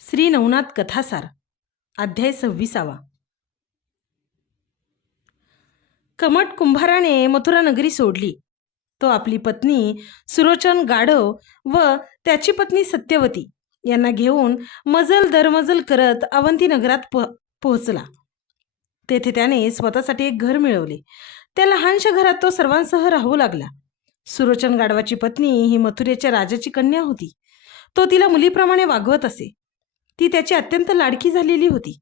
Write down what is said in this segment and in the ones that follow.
श्री नवनाथ कथासार अध्याय 26. कमट कुंभाराने मथुरा नगरी सोडली. तो आपली पत्नी सुरोचन गाढव व त्याची पत्नी सत्यवती यांना घेऊन मजल दरमजल करत अवंती नगरात पोहोचला. तेथे त्याने स्वतःसाठी एक घर मिळवले. त्या लहानशा घरात तो सर्वांसह राहू लागला. सुरोचन गाढवाची पत्नी ही मथुरेच्या राजाची कन्या होती. तो तिला मुलीप्रमाणे वागवत असे. ती त्याची अत्यंत लाडकी झालेली होती.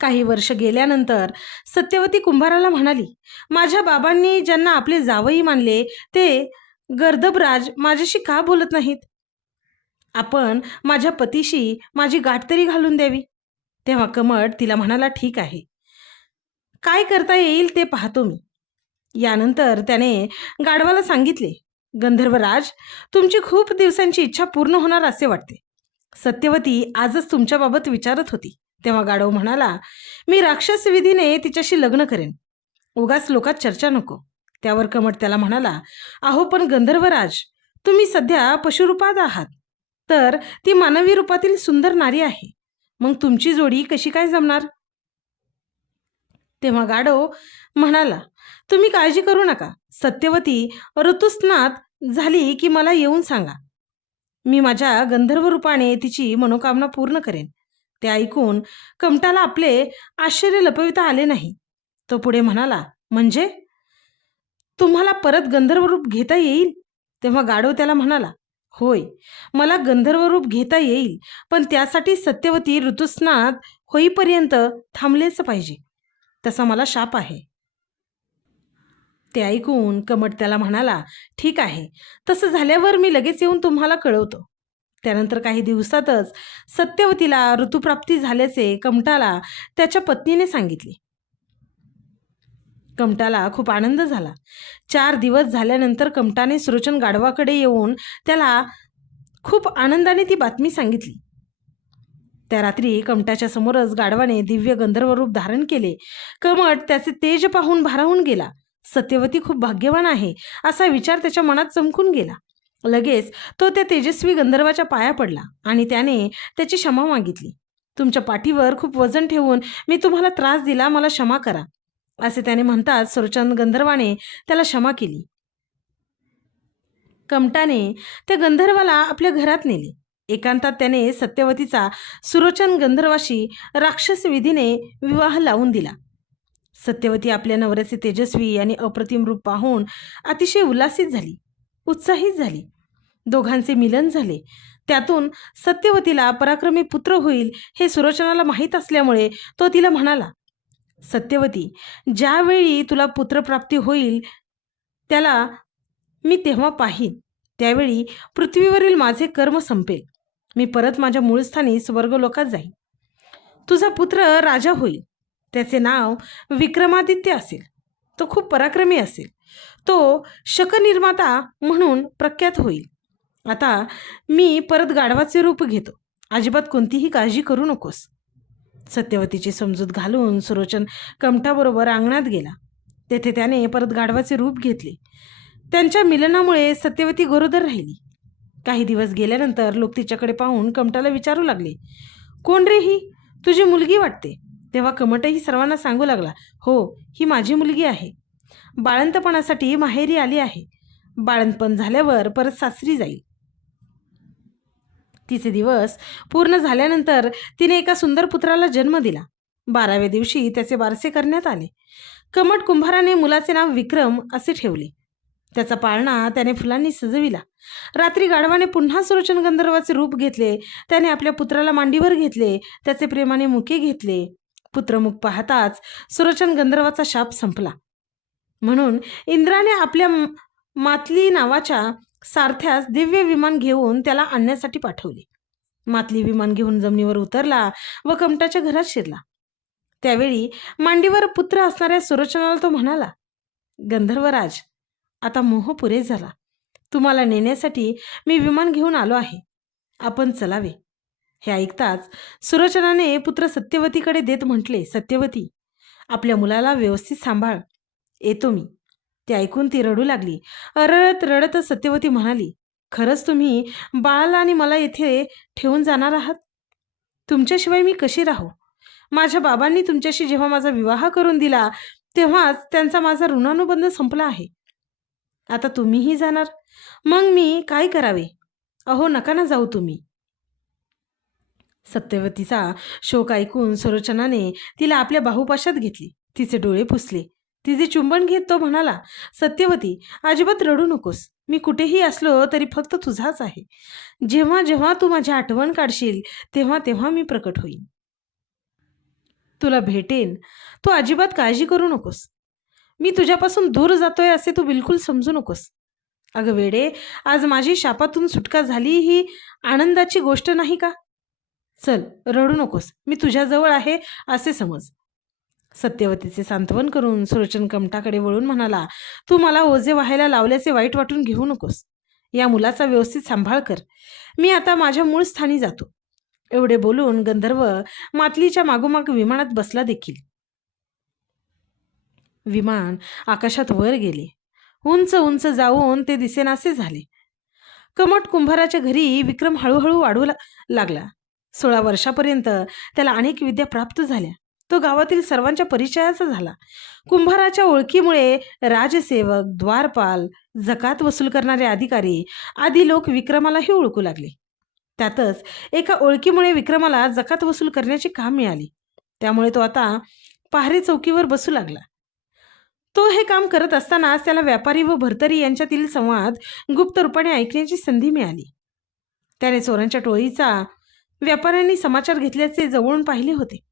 काही वर्ष गेल्यानंतर सत्यवती कुंभाराला म्हणाली, माझ्या बाबांनी ज्यांना आपले जावई मानले ते गर्दभराज माझ्याशी का बोलत नाहीत? आपण माझ्या पतीशी माझी गाठ तरी घालून द्यावी. तेव्हा कमट तिला म्हणाला, ठीक आहे, काय करता येईल ते पाहतो मी. यानंतर त्याने गाढवाला सांगितले, गंधर्वराज, तुमची खूप दिवसांची इच्छा पूर्ण होणार असे वाटते. सत्यवती आजच तुमच्याबाबत विचारत होती. तेव्हा गाढव म्हणाला, मी राक्षस विधीने तिच्याशी लग्न करेन. उगाच लोकात चर्चा नको. त्यावर कमट त्याला म्हणाला, अहो पण गंधर्वराज, तुम्ही सध्या पशुरूपात आहात, तर ती मानवी रूपातील सुंदर नारी आहे. मग तुमची जोडी कशी काय जमणार? तेव्हा गाढव म्हणाला, तुम्ही काळजी करू नका. सत्यवती ऋतुस्नात झाली की मला येऊन सांगा. मी माझ्या गंधर्व रूपाने तिची मनोकामना पूर्ण करेन. ते ऐकून कमटाला आपले आश्चर्य लपविता आले नाही. तो पुढे म्हणाला, म्हणजे तुम्हाला परत गंधर्व रूप घेता येईल? तेव्हा गाढव त्याला म्हणाला, होय, मला गंधर्व रूप घेता येईल, पण त्यासाठी सत्यवती ऋतुस्नात होईपर्यंत थांबलेच पाहिजे. तसा मला शाप आहे. ते ऐकून कमट त्याला म्हणाला, ठीक आहे, तसं झाल्यावर मी लगेच येऊन तुम्हाला कळवतो. त्यानंतर काही दिवसातच सत्यवतीला ऋतुप्राप्ती झाल्याचे कमटाला त्याच्या पत्नीने सांगितले. कमटाला खूप आनंद झाला. 4 दिवस झाल्यानंतर कमटाने सुरोचन गाढवाकडे येऊन त्याला खूप आनंदाने ती बातमी सांगितली. त्या रात्री कमटाच्या समोरच गाढवाने दिव्य गंधर्व रूप धारण केले. कमट त्याचे तेज पाहून भारावून गेला. सत्यवती खूप भाग्यवान आहे असा विचार त्याच्या मनात चमकून गेला. लगेच तो त्या तेजस्वी गंधर्वाच्या पाया पडला आणि त्याने त्याची क्षमा मागितली. तुमच्या पाठीवर खूप वजन ठेवून मी तुम्हाला त्रास दिला, मला क्षमा करा, असे त्याने म्हणताच सुरोचन गंधर्वाने त्याला क्षमा केली. कमटाने त्या गंधर्वाला आपल्या घरात नेले. एकांतात त्याने सत्यवतीचा सुरोचन गंधर्वाशी राक्षस विधीने विवाह लावून दिला. सत्यवती आपल्या नवऱ्याचे तेजस्वी आणि अप्रतिम रूप पाहून अतिशय उल्हासित झाली, उत्साहित झाली. दोघांचे मिलन झाले. त्यातून सत्यवतीला पराक्रमी पुत्र होईल हे सुरोचनाला माहीत असल्यामुळे तो तिला म्हणाला, सत्यवती, ज्यावेळी तुला पुत्रप्राप्ती होईल त्याला मी तेव्हा पाहीन. त्यावेळी पृथ्वीवरील माझे कर्म संपेल. मी परत माझ्या मूळ स्थानी स्वर्गलोकात जाईन. तुझा पुत्र राजा होईल. त्याचे नाव विक्रमादित्य असेल. तो खूप पराक्रमी असेल. तो शकनिर्माता म्हणून प्रख्यात होईल. आता मी परत गाढवाचे रूप घेतो. अजिबात कोणतीही काळजी करू नकोस. सत्यवतीची समजूत घालून सुरोचन कमटाबरोबर अंगणात गेला. तेथे त्याने परत गाढवाचे रूप घेतले. त्यांच्या मिलनामुळे सत्यवती गरोदर राहिली. काही दिवस गेल्यानंतर लोक तिच्याकडे पाहून कमटाला विचारू लागले, कोण रे ही? तुझी मुलगी वाटते. तेव्हा कमटही सर्वांना सांगू लागला, हो, ही माझी मुलगी आहे. बाळंतपणासाठी माहेरी आली आहे. बाळंतपण झाल्यावर परत सासरी जाईल. तिचे दिवस पूर्ण झाल्यानंतर तिने एका सुंदर पुत्राला जन्म दिला. 12व्या दिवशी त्याचे बारसे करण्यात आले. कमट कुंभाराने मुलाचे नाव विक्रम असे ठेवले. त्याचा पाळणा त्याने फुलांनी सजविला. रात्री गाढवाने पुन्हा सुरोचन गंधर्वाचे रूप घेतले. त्याने आपल्या पुत्राला मांडीवर घेतले. त्याचे प्रेमाने मुके घेतले. पुत्रमुख पाहताच सुरोचन गंधर्वाचा शाप संपला. म्हणून इंद्राने आपल्या मातली नावाच्या सारथ्यास दिव्य विमान घेऊन त्याला आणण्यासाठी पाठवले. मातली विमान घेऊन जमिनीवर उतरला व कमटाच्या घरात शिरला. त्यावेळी मांडीवर पुत्र असणाऱ्या सुरोचनाला तो म्हणाला, गंधर्वराज, आता मोह पुरे झाला. तुम्हाला नेण्यासाठी मी विमान घेऊन आलो आहे. आपण चलावे. हे ऐकताच सुरोचनाने पुत्र सत्यवतीकडे देत म्हटले, सत्यवती, आपल्या मुलाला व्यवस्थित सांभाळ. येतो मी. ते ऐकून ती रडू लागली. रडत रडत सत्यवती म्हणाली, खरंच तुम्ही बाळाला आणि मला येथे ठेवून जाणार आहात? तुमच्याशिवाय मी कशी राहू? माझ्या बाबांनी तुमच्याशी जेव्हा माझा विवाह करून दिला, तेव्हाच त्यांचा माझा ऋणानुबंध संपला आहे. आता तुम्हीही जाणार? मग मी काय करावे? अहो, नका ना जाऊ तुम्ही. सत्यवतीचा शोक ऐकून सुलोचनाने तिला आपल्या बाहुपाशात घेतली. तिचे डोळे पुसले. तिचे चुंबन घेत तो म्हणाला, "सत्यवती, अजिबात रडू नकोस. मी कुठेही असलो तरी फक्त तुझाच आहे. जेव्हा जेव्हा तू माझी आठवण काढशील, तेव्हा तेव्हा मी प्रकट होईन. तुला भेटेन. तू अजिबात काळजी करू नकोस. मी तुझ्यापासून दूर जातोय असे तू बिलकुल समजू नकोस. अगं वेडे, आज माझी शापातून सुटका झाली ही आनंदाची गोष्ट नाही का? चल, रडू नकोस. मी तुझ्याजवळ आहे असे समज." सत्यवतीचे सांत्वन करून सुलोचन कमठाकडे वळून म्हणाला, "तू मला ओझे व्हायला लावल्याचे वाईट वाटून घेऊ नकोस. या मुलाचा व्यवस्थित सांभाळ कर. मी आता माझ्या मूळ स्थानी जातो." एवढे बोलून गंधर्व मातलीच्या मागोमाग विमानात बसला देखील. विमान आकाशात वर गेले. उंच उंच जाऊन ते दिसेनासे झाले. कमट कुंभाराच्या घरी विक्रम हळूहळू वाढू लागला. 16 वर्षापर्यंत त्याला अनेक विद्या प्राप्त झाल्या. तो गावातील सर्वांच्या परिचयाचा झाला. कुंभाराच्या ओळखीमुळे राजसेवक, द्वारपाल, जकात वसूल करणारे अधिकारी आदी लोक विक्रमालाही ओळखू लागले. त्यातच एका ओळखीमुळे विक्रमाला जकात वसूल करण्याचे काम मिळाले. त्यामुळे तो आता पहारे चौकीवर बसू लागला. तो हे काम करत असतानाच त्याला व्यापारी व भर्तरी यांच्यातील संवाद गुप्त रूपाने ऐकण्याची संधी मिळाली. त्याने चोरांच्या टोळीचा व्यापाऱ्यांनी समाचार घेतल्याचे जवळून पाहिले होते.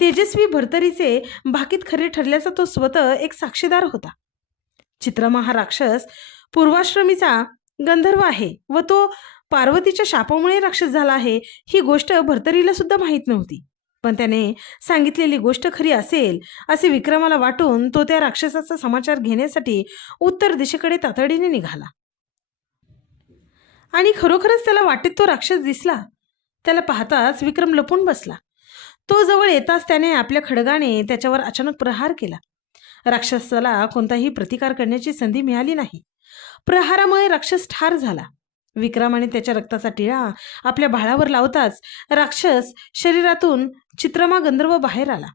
तेजस्वी भर्तरीचे भाकीत खरे ठरल्याचा तो स्वतः एक साक्षीदार होता. चित्रमा हा राक्षस पूर्वाश्रमीचा गंधर्व आहे व तो पार्वतीच्या शापामुळे राक्षस झाला आहे ही गोष्ट भर्तरीला सुद्धा माहीत नव्हती. पण त्याने सांगितलेली गोष्ट खरी असेल असे विक्रमाला वाटून तो त्या राक्षसाचा समाचार घेण्यासाठी उत्तर दिशेकडे तातडीने निघाला. आणि खरोखरच त्याला वाटेत तो राक्षस दिसला. त्याला पाहताच विक्रम लपून बसला. तो जवळ येताच त्याने आपल्या खडगाने त्याच्यावर अचानक प्रहार केला. राक्षसाला कोणताही प्रतिकार करण्याची संधी मिळाली नाही. प्रहारामुळे राक्षस ठार झाला. विक्रमाने त्याच्या रक्ताचा टिळा आपल्या भाळावर लावताच राक्षस शरीरातून चित्रमा गंधर्व बाहेर आला.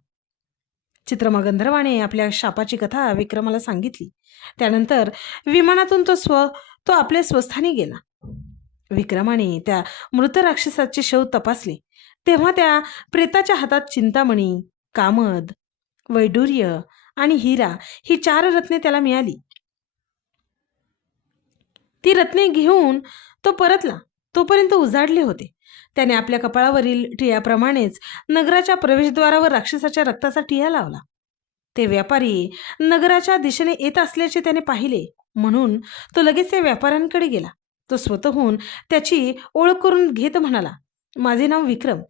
चित्रमा गंधर्वाने आपल्या शापाची कथा विक्रमाला सांगितली. त्यानंतर विमानातून तो आपल्या स्वस्थानी गेला. विक्रमाने त्या मृत राक्षसाचे शव तपासले तेव्हा त्या प्रेताच्या हातात चिंतामणी, कामद, वैडूर्य आणि हिरा ही 4 रत्ने त्याला मिळाली. ती रत्ने घेऊन तो परतला. तोपर्यंत उजाडले होते. त्याने आपल्या कपाळावरील टिळ्याप्रमाणेच नगराच्या प्रवेशद्वारावर राक्षसाच्या रक्ताचा टिळा लावला. ते व्यापारी नगराच्या दिशेने येत असल्याचे त्याने पाहिले म्हणून तो लगेच त्या व्यापाऱ्यांकडे गेला. तो स्वतःहून त्याची ओळख करून घेत म्हणाला, "माझे नाव विक्रम.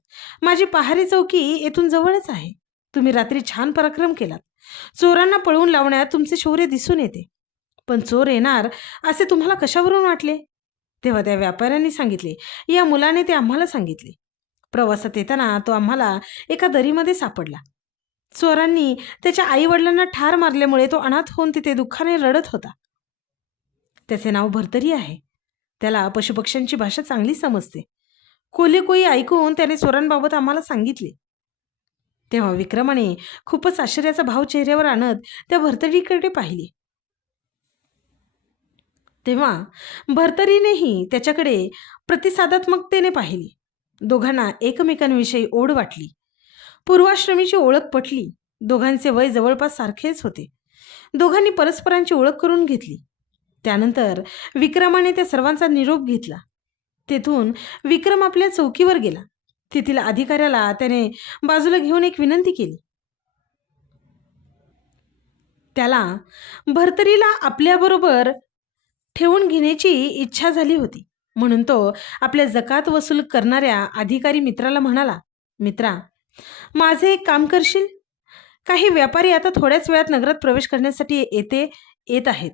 माझी पहारी चौकी येथून जवळच आहे. तुम्ही रात्री छान पराक्रम केलात. चोरांना पळवून लावण्यात तुमचे शौर्य दिसून येते. पण चोर येणार असे तुम्हाला कशावरून वाटले?" तेव्हा त्या व्यापाऱ्यांनी सांगितले, "या मुलाने ते आम्हाला सांगितले. प्रवासात येताना तो आम्हाला एका दरीमध्ये सापडला. चोरांनी त्याच्या आई वडिलांना ठार मारल्यामुळे तो अनाथ होऊन तिथे दुःखाने रडत होता. त्याचे नाव भर्तरी आहे. त्याला पशुपक्ष्यांची भाषा चांगली समजते. कोली कोई ऐकून त्याने चोरांबाबत आम्हाला सांगितले." तेव्हा विक्रमाने खूपच आश्चर्याचा भाव चेहऱ्यावर आणत त्या भर्तरीकडे पाहिले. तेव्हा भर्तरीनेही त्याच्याकडे प्रतिसादात्मकतेने पाहिले. दोघांना एकमेकांविषयी ओढ वाटली. पूर्वाश्रमीची ओळख पटली. दोघांचे वय जवळपास सारखेच होते. दोघांनी परस्परांची ओळख करून घेतली. त्यानंतर विक्रमाने त्या सर्वांचा निरोप घेतला. तेथून विक्रम आपल्या चौकीवर गेला. तेथील अधिकाऱ्याला त्याने बाजूला घेऊन एक विनंती केली. त्याला भर्तरीला आपल्याबरोबर ठेवून घेण्याची इच्छा झाली होती. म्हणून तो आपल्या जकात वसूल करणाऱ्या अधिकारी मित्राला म्हणाला, "मित्रा, माझे एक काम करशील? काही व्यापारी आता थोड्याच वेळात नगरात प्रवेश करण्यासाठी येत आहेत.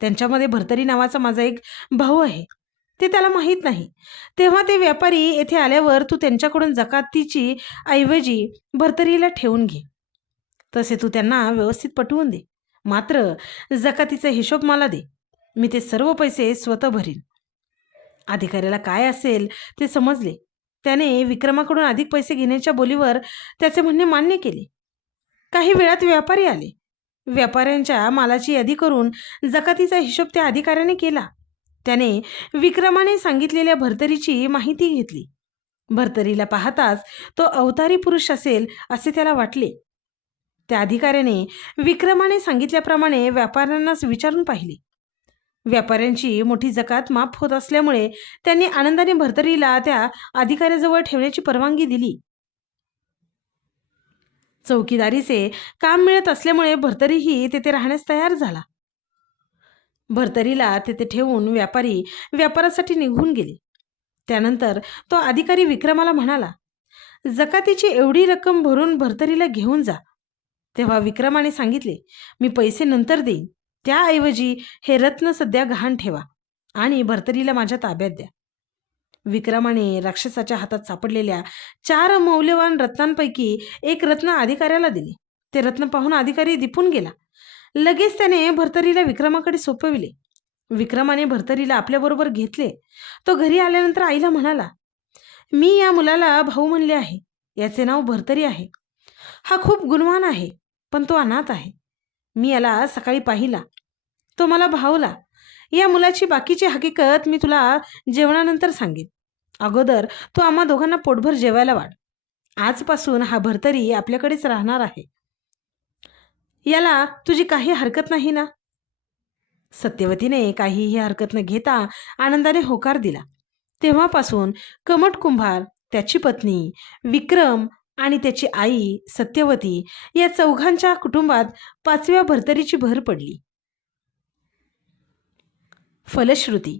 त्यांच्यामध्ये भर्तरी नावाचा माझा एक भाऊ आहे. ते त्याला माहीत नाही. तेव्हा ते व्यापारी येथे आल्यावर तू त्यांच्याकडून जकातीची ऐवजी भर्तरीला ठेवून घे. तसे तू त्यांना व्यवस्थित पटवून दे. मात्र जकातीचा हिशोब मला दे. मी ते सर्व पैसे स्वतः भरीन." अधिकाऱ्याला काय असेल ते समजले. त्याने विक्रमाकडून अधिक पैसे घेण्याच्या बोलीवर त्याचे म्हणणे मान्य केले. काही वेळात व्यापारी आले. व्यापाऱ्यांच्या मालाची यादी करून जकातीचा हिशोब त्या अधिकाऱ्याने केला. त्याने विक्रमाने सांगितलेल्या भरतरीची माहिती घेतली. भरतरीला पाहताच तो अवतारी पुरुष असेल असे त्याला वाटले. त्या अधिकाऱ्याने विक्रमाने सांगितल्याप्रमाणे व्यापाऱ्यांनाच विचारून पाहिले. व्यापाऱ्यांची मोठी जकात माफ होत असल्यामुळे त्यांनी आनंदाने भरतरीला त्या अधिकाऱ्याजवळ ठेवण्याची परवानगी दिली. चौकीदारीचे काम मिळत असल्यामुळे भरतरीही तेथे राहण्यास तयार झाला. भरतरीला तेथे ठेवून व्यापारी व्यापारासाठी निघून गेले. त्यानंतर तो अधिकारी विक्रमाला म्हणाला, जकातीची एवढी रक्कम भरून भरतरीला घेऊन जा. तेव्हा विक्रमाने सांगितले, मी पैसे नंतर देईन, त्याऐवजी हे रत्न सध्या गहाण ठेवा आणि भरतरीला माझ्या ताब्यात द्या. विक्रमाने राक्षसाच्या हातात सापडलेल्या 4 मौल्यवान रत्नांपैकी एक रत्न अधिकाऱ्याला दिले. ते रत्न पाहून अधिकारी दिपून गेला. लगेच त्याने भरतरीला विक्रमाकडे सोपविले. विक्रमाने भरतरीला आपल्याबरोबर घेतले. तो घरी आल्यानंतर आईला म्हणाला, मी या मुलाला भाऊ म्हणले आहे. याचे नाव भरतरी आहे. हा खूप गुणवान आहे, पण तो अनाथ आहे. मी याला सकाळी पाहिला, तो मला भावला. या मुलाची बाकीची हकीकत मी तुला जेवणानंतर सांगेन. अगोदर तू आम्हा दोघांना पोटभर जेवायला वाढ. आजपासून हा भरतरी आपल्याकडेच राहणार आहे. याला तुझी काही हरकत नाही ना? सत्यवतीने काहीही हरकत न घेता आनंदाने होकार दिला. तेव्हापासून कमट कुंभार, त्याची पत्नी, विक्रम आणि त्याची आई सत्यवती या चौघांच्या कुटुंबात 5व्या भरतरीची भर पडली. फलश्रुती.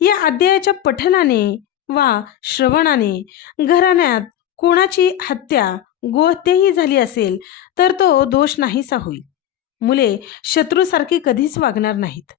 या अध्यायाच्या पठनाने वा श्रवणाने घराण्यात कोणाची हत्या गोहत्याही झाली असेल तर तो दोष नाहीसा होईल. मुले शत्रूसारखी कधीच वागणार नाहीत.